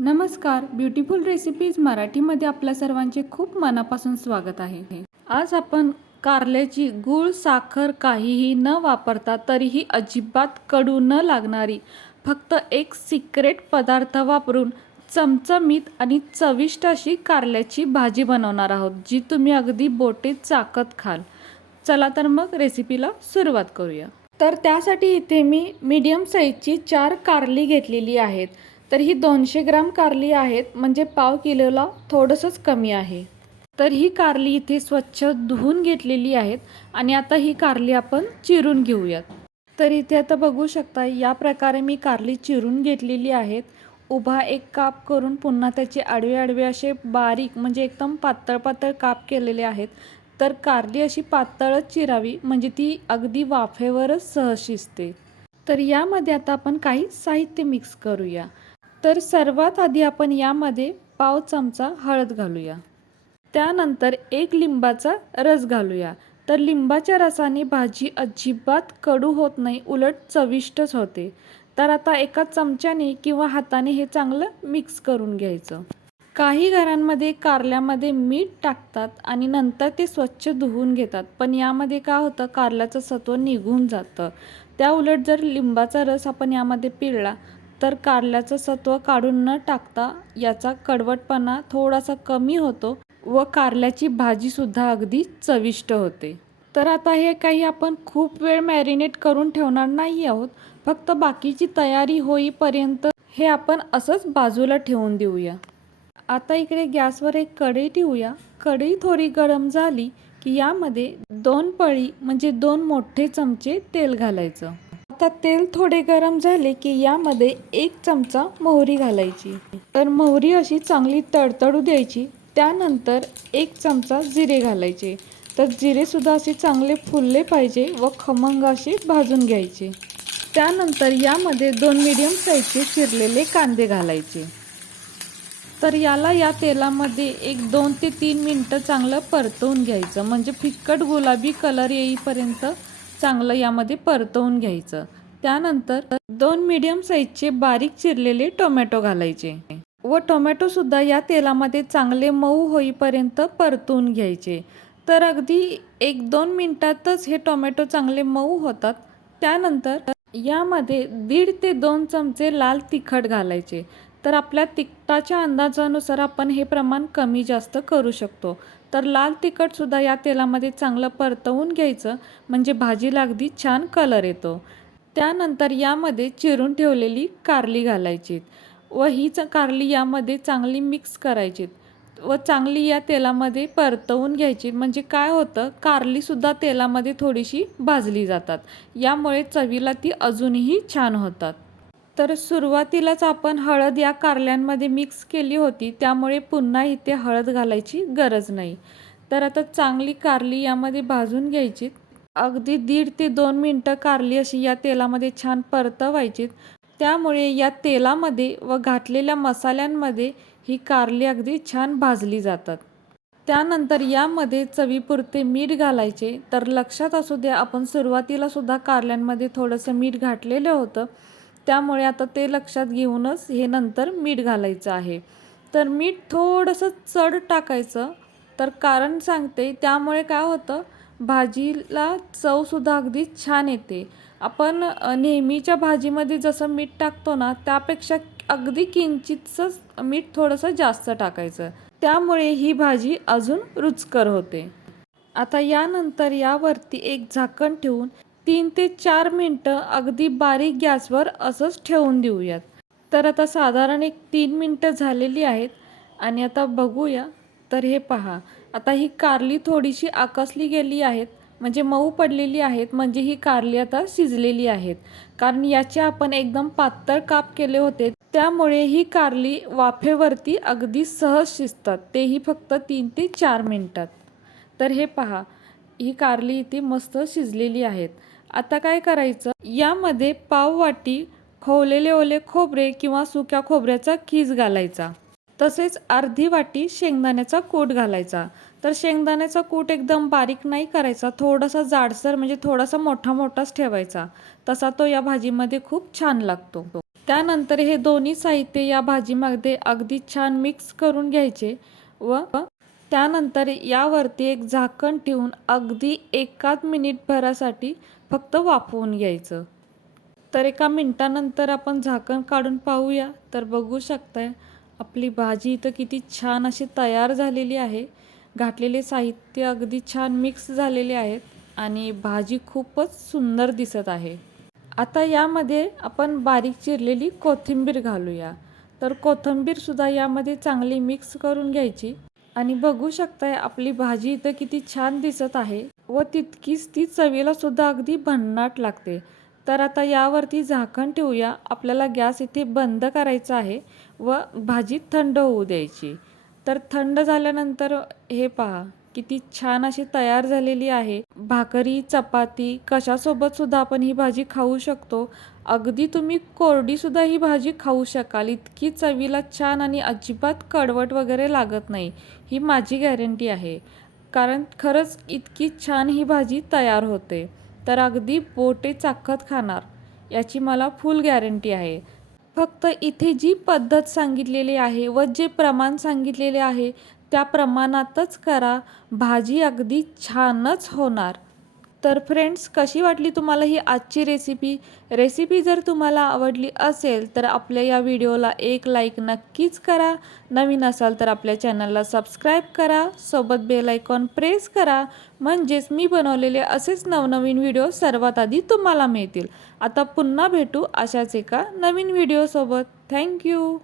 नमस्कार beautiful recipes मराठीमध्ये आपल्या सर्वांचे खूप मनापासून स्वागत आहे. आज आपण कारल्याची गूळ साखर काहीही न वापरता तरीही अजिबात कडू न लागणारी फक्त एक सिक्रेट पदार्थ वापरून चमचमीत आणि चविष्ट अशी कारल्याची भाजी बनवणार आहोत जी तुम्ही अगदी बोटे चाकत खाल. चला तर मग रेसिपीला सुरुवात करूया. तर त्यासाठी इथे मी मीडियम साईजची चार कारली घेतलेली आहेत. तर ही दोनशे ग्राम कारली आहेत म्हणजे पाव किलोला थोडंसंच कमी आहे. तर ही कारली इथे स्वच्छ धुवून घेतलेली आहेत आणि आता ही कारली आपण चिरून घेऊयात. तर इथे आता बघू शकता या प्रकारे मी कारली चिरून घेतलेली आहेत. उभा एक काप करून पुन्हा त्याचे आडवे आडवे असे बारीक म्हणजे एकदम पातळ पातळ काप केलेले आहेत. तर कारली अशी पातळच चिरावी म्हणजे ती अगदी वाफेवरच सहज शिजते. तर यामध्ये आता आपण काही साहित्य मिक्स करूया. तर सर्वात आधी आपण यामध्ये पाव चमचा हळद घालूया. त्यानंतर एक लिंबाचा रस घालूया. तर लिंबाच्या रसाने भाजी अजिबात कडू होत नाही उलट चविष्टच होते. तर आता एका चमच्याने किंवा हाताने हे चांगलं मिक्स करून घ्यायचं. काही घरांमध्ये कारल्यामध्ये मीठ टाकतात आणि नंतर ते स्वच्छ धुवून घेतात. पण यामध्ये काय होतं? कारल्याचं सत्व निघून जातं. त्या उलट जर लिंबाचा रस आपण यामध्ये पिळला तर कारल्याचं सत्व काढून न टाकता याचा कडवटपणा थोडासा कमी होतो व कारल्याची भाजीसुद्धा अगदी चविष्ट होते. तर आता हे काही आपण खूप वेळ मॅरिनेट करून ठेवणार नाही आहोत. फक्त बाकीची तयारी होईपर्यंत हे आपण असंच बाजूला ठेवून देऊया. आता इकडे गॅसवर एक कढई ठेवूया. कढई थोडी गरम झाली की यामध्ये दोन पळी म्हणजे दोन मोठे चमचे तेल घालायचं. आता तेल थोडे गरम झाले की यामध्ये एक चमचा मोहरी घालायची. तर मोहरी अशी चांगली तडतडू द्यायची. त्यानंतर एक चमचा जिरे घालायचे. तर जिरेसुद्धा असे चांगले फुलले पाहिजे व खमंग असे भाजून घ्यायचे. त्यानंतर यामध्ये दोन मिडियम साईजचे चिरलेले कांदे घालायचे. तर याला या तेलामध्ये एक दोन ते तीन मिनटं चांगलं परतवून घ्यायचं. म्हणजे फिक्कट गुलाबी कलर येईपर्यंत चांगलं यामध्ये परतवून घ्यायचं. त्यानंतर दोन मीडियम साईजचे बारीक चिरलेले टोमॅटो घालायचे. व टोमॅटोसुद्धा या तेलामध्ये चांगले मऊ होईपर्यंत परतवून घ्यायचे. तर अगदी एक दोन मिनटातच हे टोमॅटो चांगले मऊ होतात. त्यानंतर यामध्ये दीड ते दोन चमचे लाल तिखट घालायचे. तर आपल्या तिखटाच्या अंदाजानुसार आपण हे प्रमाण कमी जास्त करू शकतो. तर लाल तिखटसुद्धा या तेलामध्ये चांगलं परतवून घ्यायचं म्हणजे भाजीला अगदी छान कलर येतो. त्यानंतर यामध्ये चिरून ठेवलेली कारली घालायची. व हीच कारली यामध्ये चांगली मिक्स करायची. व चांगली या तेलामध्ये परतवून घ्यायची. म्हणजे काय होतं कारलीसुद्धा तेलामध्ये थोडीशी भाजली जातात. यामुळे चवीला ती अजूनही छान होतात. तर सुरुवातीलाच आपण हळद या कारल्यांमध्ये मिक्स केली होती. त्यामुळे पुन्हा इथे हळद घालायची गरज नाही. तर आता चांगली कारली यामध्ये भाजून घ्यायची. अगदी दीड ते दोन मिनटं कारली अशी या तेलामध्ये छान परतवायची. त्यामुळे या तेलामध्ये व घातलेल्या मसाल्यांमध्ये ही कारली अगदी छान भाजली जातात. त्यानंतर यामध्ये चवीपुरते मीठ घालायचे. तर लक्षात असू द्या आपण सुरुवातीला सुद्धा कारल्यांमध्ये थोडंसं मीठ घातलेलं होतं. त्यामुळे आता ते लक्षात घेऊनच हे नंतर मीठ घालायचं आहे. तर मीठ थोडंसं चढ टाकायचं. तर कारण सांगते त्यामुळे काय होतं भाजीला चवसुद्धा अगदी छान येते. आपण नेहमीच्या भाजीमध्ये जसं मीठ टाकतो ना त्यापेक्षा अगदी किंचितच मीठ थोडंसं जास्त टाकायचं. त्यामुळे ही भाजी अजून रुचकर होते. आता यानंतर यावरती एक झाकण ठेवून तीन ते चार मिनटं अगदी बारीक गॅसवर असंच ठेवून देऊयात. तर आता साधारण एक तीन मिनटं झालेली आहेत आणि आता बघूया. तर हे पहा आता ही कारली थोडीशी आकसली गेली आहेत. म्हणजे मऊ पडलेली आहेत म्हणजे ही कारली आता शिजलेली आहेत. कारण याचे आपण एकदम पातळ काप केले होते. त्यामुळे ही कारली वाफेवरती अगदी सहज शिजतात. तेही फक्त तीन ते चार मिनटात. तर हे पहा ही कारली इथे मस्त शिजलेली आहेत. आता काय करायचं? यामध्ये पाव वाटी खोवलेले ओले खोबरे किंवा सुक्या खोबऱ्याचा खीस घालायचा. तसेच अर्धी वाटी शेंगदाण्याचा कूट घालायचा. तर शेंगदाण्याचा कूट एकदम बारीक नाही करायचा. थोडासा जाडसर म्हणजे थोडासा मोठा मोठाच ठेवायचा. तसा तो या भाजीमध्ये खूप छान लागतो. त्यानंतर हे दोन्ही साहित्य या भाजीमध्ये अगदी छान मिक्स करून घ्यायचे व त्यानंतर यावरती एक झाकण ठेवून अगदी एकाच मिनिटभरासाठी फक्त वाफवून घ्यायचं. तर एका मिनटानंतर आपण झाकण काढून पाहूया. तर बघू शकताय आपली भाजी इथं किती छान अशी तयार झालेली आहे. घातलेले साहित्य अगदी छान मिक्स झालेले आहेत आणि भाजी खूपच सुंदर दिसत आहे. आता यामध्ये आपण बारीक चिरलेली कोथिंबीर घालूया. तर कोथिंबीरसुद्धा यामध्ये चांगली मिक्स करून घ्यायची. आणि बघू शकताय आपली भाजी इथं किती छान दिसत आहे व तितकीच ती चवीला सुद्धा अगदी भन्नाट लागते. तर आता यावरती झाकण ठेवूया. आपल्याला गॅस इथे बंद करायचा आहे व भाजी थंड होऊ द्यायची. तर थंड झाल्यानंतर हे पहा. किती छान अशी तयार झालेली आहे. भाकरी चपाती कशासोबत सुद्धा आपण ही भाजी खाऊ शकतो. अगदी तुम्ही कोरडी सुद्धा ही भाजी खाऊ शकाल. इतकी चवीला छान आणि अजिबात कडवट वगैरे लागत नाही. ही माझी गॅरंटी आहे. कारण खरंच इतकी छान ही भाजी तयार होते. तर अगदी बोटे चाखत खाणार. याची मला फुल गॅरंटी आहे. फक्त इथे जी पद्धत सांगितलेली आहे व जे प्रमाण सांगितलेले आहे त्या प्रमाणातच करा. भाजी अगदी छानच होणार. तर फ्रेंड्स कशी वाटली तुम्हाला ही आजची रेसिपी रेसिपी जर तुम्हाला आवडली असेल तर आपल्या या व्हिडिओला एक लाईक नक्कीच करा. नवीन असाल तर आपल्या चॅनलला सबस्क्राईब करा. सोबत बेल आयकॉन प्रेस करा. म्हणजेच मी बनवलेले असेच नवनवीन व्हिडिओ सर्वात आधी तुम्हाला मिळतील. आता पुन्हा भेटू अशाच एका नवीन व्हिडिओसोबत थँक्यू